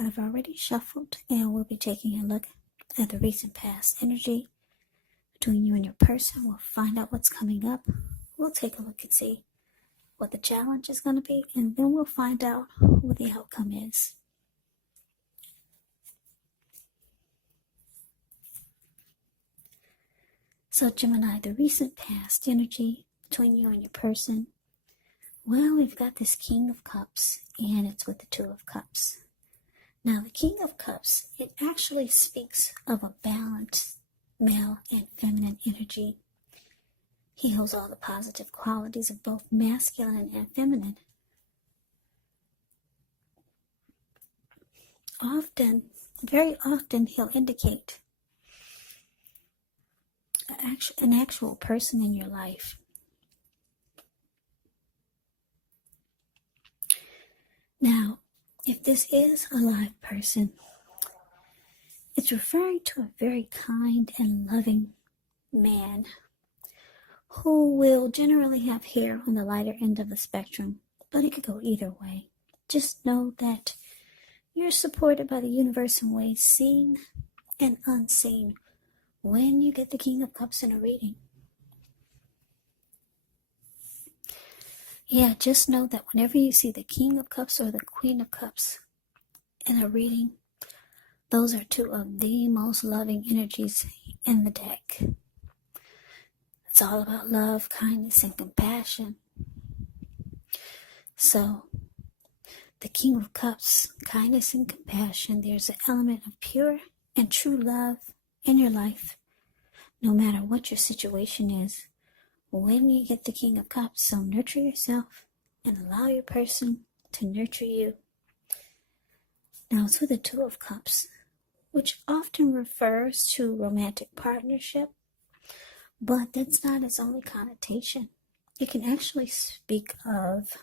I've already shuffled, and we'll be taking a look at the recent past energy between you and your person. We'll find out what's coming up. We'll take a look and see what the challenge is going to be, and then we'll find out what the outcome is. So Gemini, the recent past energy between you and your person. Well, we've got this King of Cups, and it's with the Two of Cups. Now, the King of Cups, it actually speaks of a balanced male and feminine energy. He holds all the positive qualities of both masculine and feminine. Very often, he'll indicate an actual person in your life. Now, if this is a live person, it's referring to a very kind and loving man who will generally have hair on the lighter end of the spectrum, but it could go either way. Just know that you're supported by the universe in ways seen and unseen when you get the King of Cups in a reading. Yeah, just know that whenever you see the King of Cups or the Queen of Cups in a reading, those are two of the most loving energies in the deck. It's all about love, kindness, and compassion. So, the King of Cups, kindness and compassion, there's an element of pure and true love in your life, no matter what your situation is. When you get the King of Cups, so nurture yourself and allow your person to nurture you. Now it's with the Two of Cups, which often refers to romantic partnership, but that's not its only connotation. It can actually speak of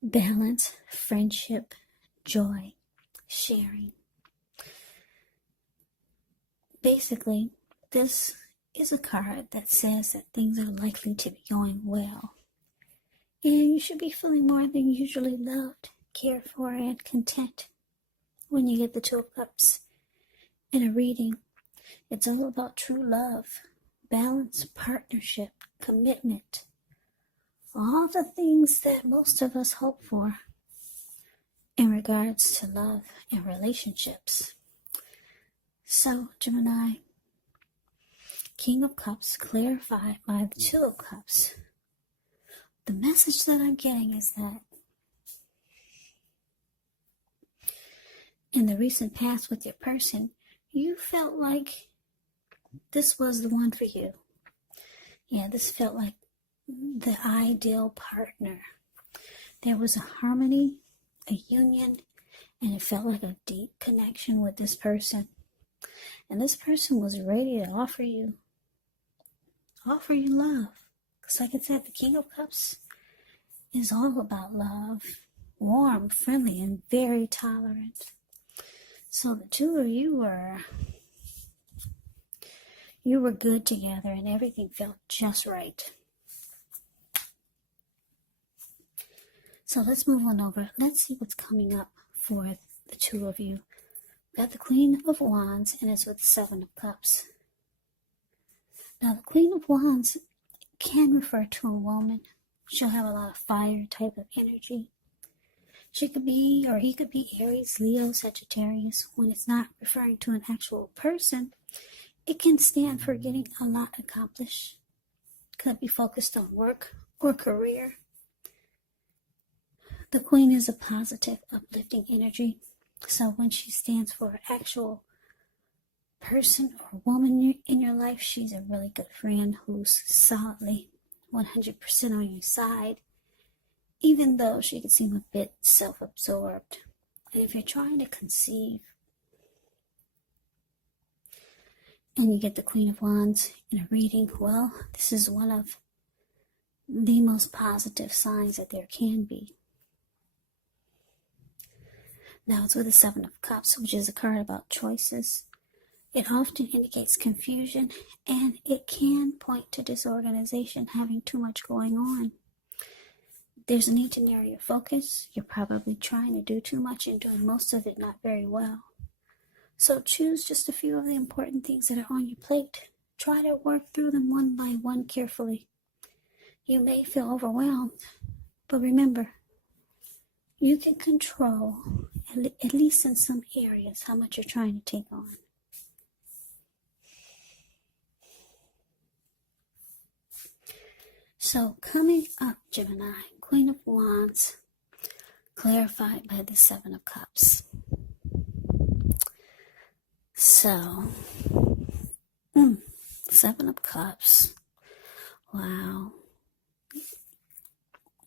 balance, friendship, joy, sharing. Basically, this is a card that says that things are likely to be going well, and you should be feeling more than usually loved, cared for, and content when you get the Two of Cups in a reading. It's all about true love, balance, partnership, commitment, all the things that most of us hope for in regards to love and relationships. So, Gemini, King of Cups clarified by the Two of Cups. The message that I'm getting is that in the recent past with your person, you felt like this was the one for you. Yeah, this felt like the ideal partner. There was a harmony, a union, and it felt like a deep connection with this person. And this person was ready to offer you love. Because like I said, the King of Cups is all about love. Warm, friendly, and very tolerant. So the two of you were good together and everything felt just right. So let's move on over. Let's see what's coming up for the two of you. We've got the Queen of Wands, and it's with the Seven of Cups. Now, the Queen of Wands can refer to a woman. She'll have a lot of fire type of energy. She could be, or he could be Aries, Leo, Sagittarius. When it's not referring to an actual person, it can stand for getting a lot accomplished. Could be focused on work or career. The Queen is a positive, uplifting energy. So when she stands for an actual person or woman in your life, she's a really good friend who's solidly 100% on your side, even though she can seem a bit self-absorbed. And if you're trying to conceive and you get the Queen of Wands in a reading, well, this is one of the most positive signs that there can be. Now it's with the Seven of Cups, which is a card about choices. It often indicates confusion, and it can point to disorganization, having too much going on. There's a need to narrow your focus. You're probably trying to do too much and doing most of it not very well. So choose just a few of the important things that are on your plate. Try to work through them one by one carefully. You may feel overwhelmed, but remember, you can control, at least in some areas, how much you're trying to take on. So coming up, Gemini, Queen of Wands, clarified by the Seven of Cups. So, Seven of Cups. Wow.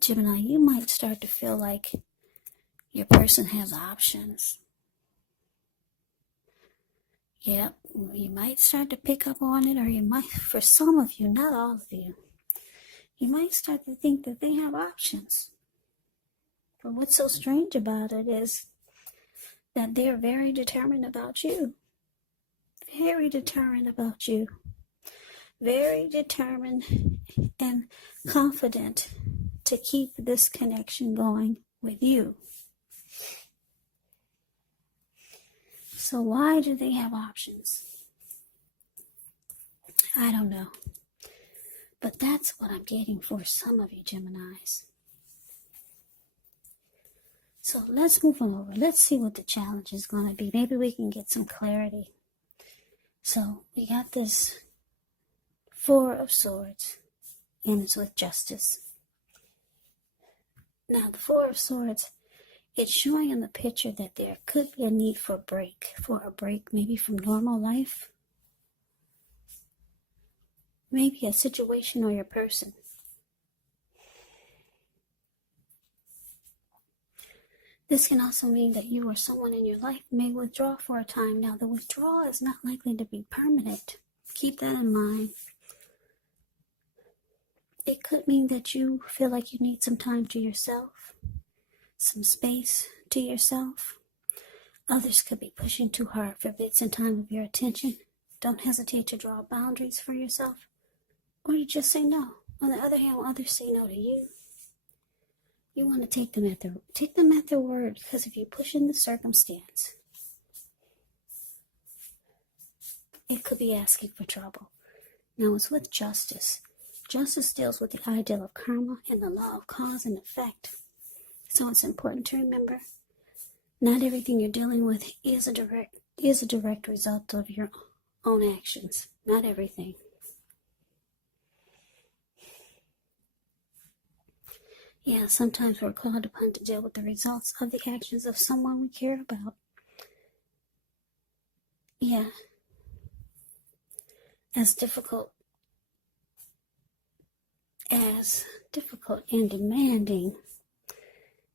Gemini, you might start to feel like your person has options. Yep, you might start to pick up on it, or you might, for some of you, not all of you, you might start to think that they have options. But what's so strange about it is that they're very determined about you. Very determined about you. Very determined and confident to keep this connection going with you. So why do they have options? I don't know. But that's what I'm getting for some of you Geminis. So let's move on over. Let's see what the challenge is going to be. Maybe we can get some clarity. So we got this Four of Swords, and it's with justice. Now the Four of Swords, it's showing in the picture that there could be a need for a break, maybe from normal life. Maybe a situation or your person. This can also mean that you or someone in your life may withdraw for a time. Now, the withdrawal is not likely to be permanent. Keep that in mind. It could mean that you feel like you need some time to yourself, some space to yourself. Others could be pushing too hard for bits and time of your attention. Don't hesitate to draw boundaries for yourself, or you just say no. On the other hand, when others say no to you, you want to take them at their word, because if you push in the circumstance, it could be asking for trouble. Now, it's with justice. Justice deals with the ideal of karma and the law of cause and effect. So it's important to remember, not everything you're dealing with is a direct result of your own actions. Not everything. Yeah, sometimes we're called upon to deal with the results of the actions of someone we care about. Yeah. As difficult and demanding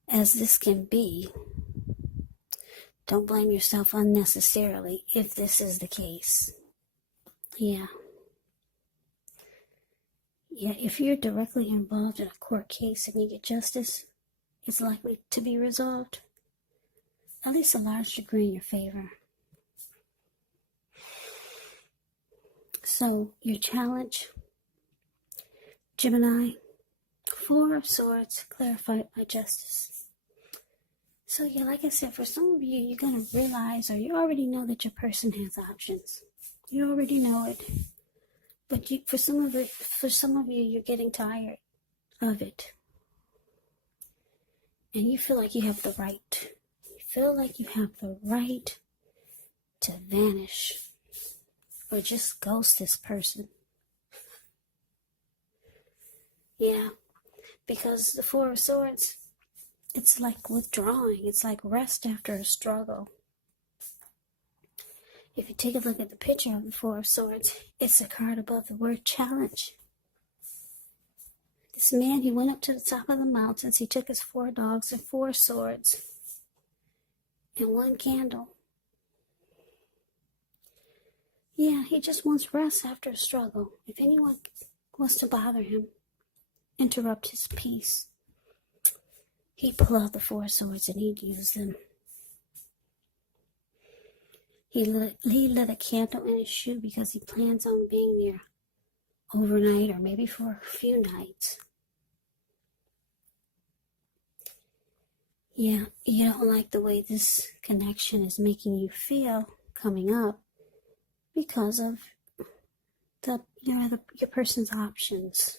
as this can be, don't blame yourself unnecessarily if this is the case. Yeah, if you're directly involved in a court case and you get justice, it's likely to be resolved, at least a large degree in your favor. So, your challenge, Gemini, Four of Swords, clarified by justice. So yeah, like I said, for some of you, you're going to realize, or you already know that your person has options. You already know it. But for some of you, you're getting tired of it. And you feel like you have the right. You feel like you have the right to vanish or just ghost this person. Yeah, because the Four of Swords, it's like withdrawing. It's like rest after a struggle. If you take a look at the picture of the Four of Swords, it's a card above the word challenge. This man, he went up to the top of the mountains. He took his 4 dogs and 4 swords and 1 candle. Yeah, he just wants rest after a struggle. If anyone wants to bother him, interrupt his peace, he'd pull out the 4 swords and he'd use them. He lit a candle in his shoe because he plans on being there overnight or maybe for a few nights. Yeah, you don't like the way this connection is making you feel coming up because of your person's options.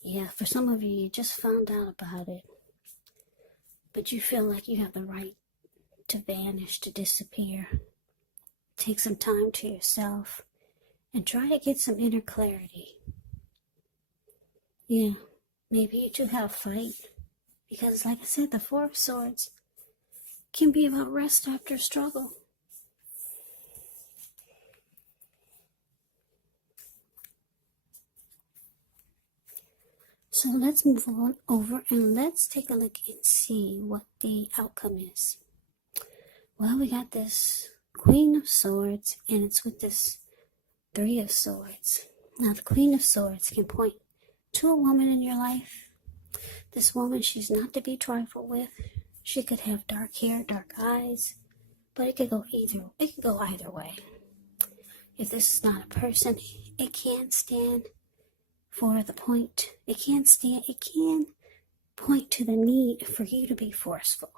Yeah, for some of you, you just found out about it, but you feel like you have the right to vanish, to disappear. Take some time to yourself and try to get some inner clarity. Yeah, maybe you two have a fight because, like I said, the Four of Swords can be about rest after struggle. So let's move on over and let's take a look and see what the outcome is. Well, we got this Queen of Swords, and it's with this Three of Swords. Now, the Queen of Swords can point to a woman in your life. This woman, she's not to be trifled with. She could have dark hair, dark eyes, but it could go either way. If this is not a person, it can stand for the point. It can point to the need for you to be forceful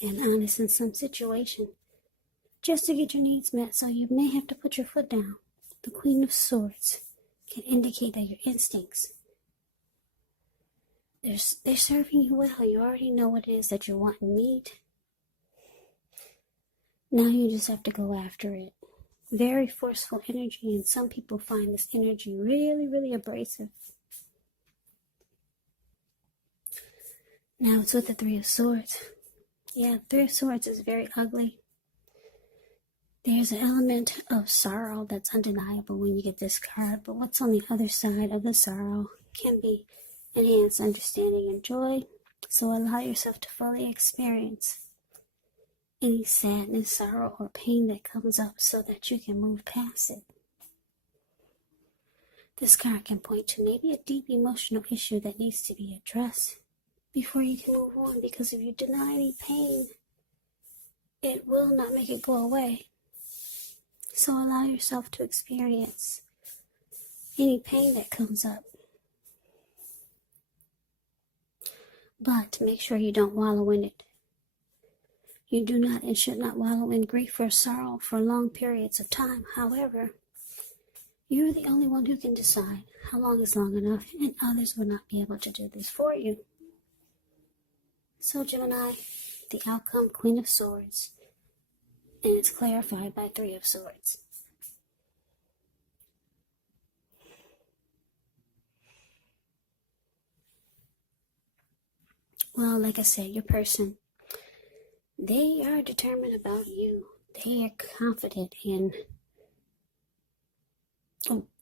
and honest in some situation just to get your needs met, so you may have to put your foot down. The Queen of Swords can indicate that your instincts, they're serving you well. You already know what it is that you want and need. Now you just have to go after it. Very forceful energy, and some people find this energy really, really abrasive. Now it's with the Three of Swords. Yeah, Three of Swords is very ugly. There's an element of sorrow that's undeniable when you get this card, but what's on the other side of the sorrow can be enhanced understanding and joy. So allow yourself to fully experience any sadness, sorrow, or pain that comes up so that you can move past it. This card can point to maybe a deep emotional issue that needs to be addressed before you can move on, because if you deny any pain, it will not make it go away. So allow yourself to experience any pain that comes up. But make sure you don't wallow in it. You do not and should not wallow in grief or sorrow for long periods of time. However, you're the only one who can decide how long is long enough, and others will not be able to do this for you. So Gemini, the outcome, Queen of Swords, and it's clarified by Three of Swords. Well, like I said, your person, they are determined about you. They are confident in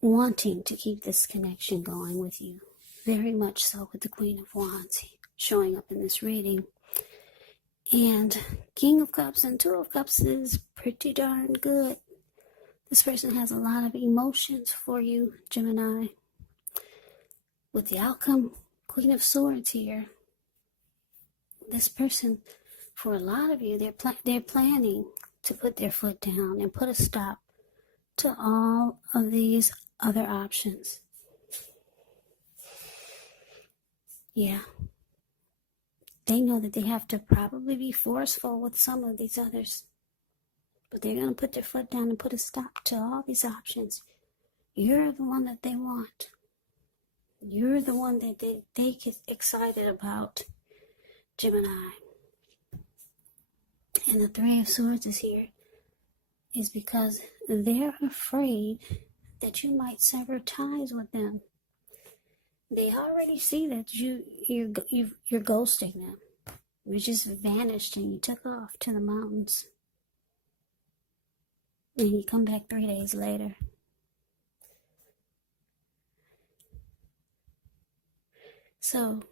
wanting to keep this connection going with you. Very much so, with the Queen of Wands showing up in this reading. And King of Cups and Two of Cups is pretty darn good. This person has a lot of emotions for you, Gemini. With the outcome, Queen of Swords here. This person, for a lot of you, they're planning to put their foot down and put a stop to all of these other options. Yeah. They know that they have to probably be forceful with some of these others, but they're going to put their foot down and put a stop to all these options. You're the one that they want. You're the one that they get excited about, Gemini. And the Three of Swords is here is because they're afraid that you might sever ties with them. They already see that you're ghosting them. You just vanished and you took off to the mountains. And you come back 3 days later. So,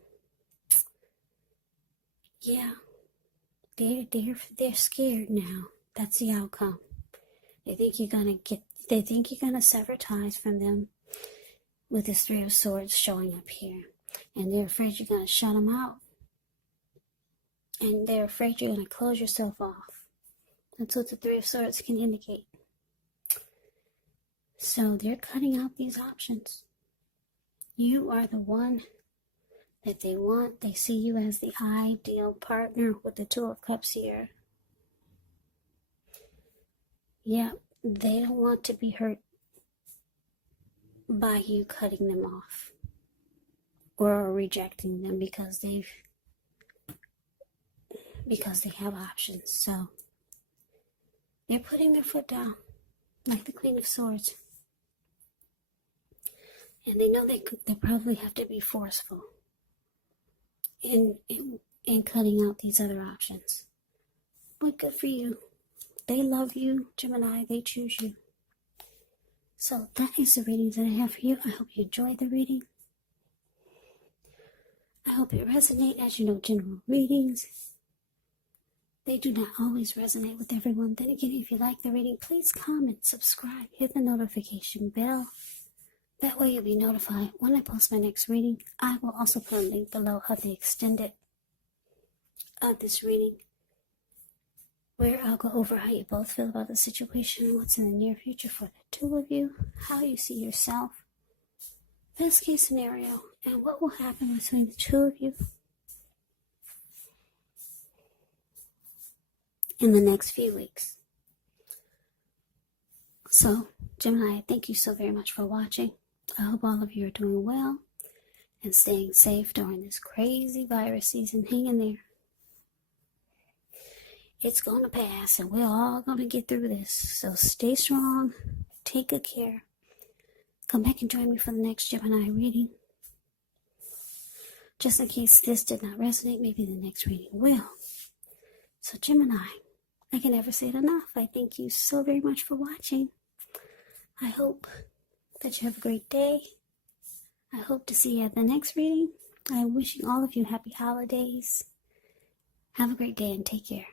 yeah, they're scared now. That's the outcome. They think you're gonna sever ties from them with this Three of Swords showing up here. And they're afraid you're gonna shut them out. And they're afraid you're gonna close yourself off. That's what the Three of Swords can indicate. So they're cutting out these options. You are the one that they want. They see you as the ideal partner with the Two of Cups here. Yeah, they don't want to be hurt by you cutting them off or rejecting them because they have options. So they're putting their foot down like the Queen of Swords. And they know they probably have to be forceful in cutting out these other options. But good for you. They love you, Gemini. They choose you. So that is the reading that I have for you. I hope you enjoyed the reading. I hope it resonates. As you know, general readings, they do not always resonate with everyone. Then again, if you like the reading, please comment, subscribe, hit the notification bell. That way you'll be notified when I post my next reading. I will also put a link below of the extended of this reading, where I'll go over how you both feel about the situation, what's in the near future for the two of you, how you see yourself, best case scenario, and what will happen between the two of you in the next few weeks. So, Gemini, thank you so very much for watching. I hope all of you are doing well and staying safe during this crazy virus season. Hang in there. It's going to pass, and we're all going to get through this. So stay strong. Take good care. Come back and join me for the next Gemini reading. Just in case this did not resonate, maybe the next reading will. So Gemini, I can never say it enough. I thank you so very much for watching. I hope that you have a great day. I hope to see you at the next reading. I'm wishing all of you happy holidays. Have a great day and take care.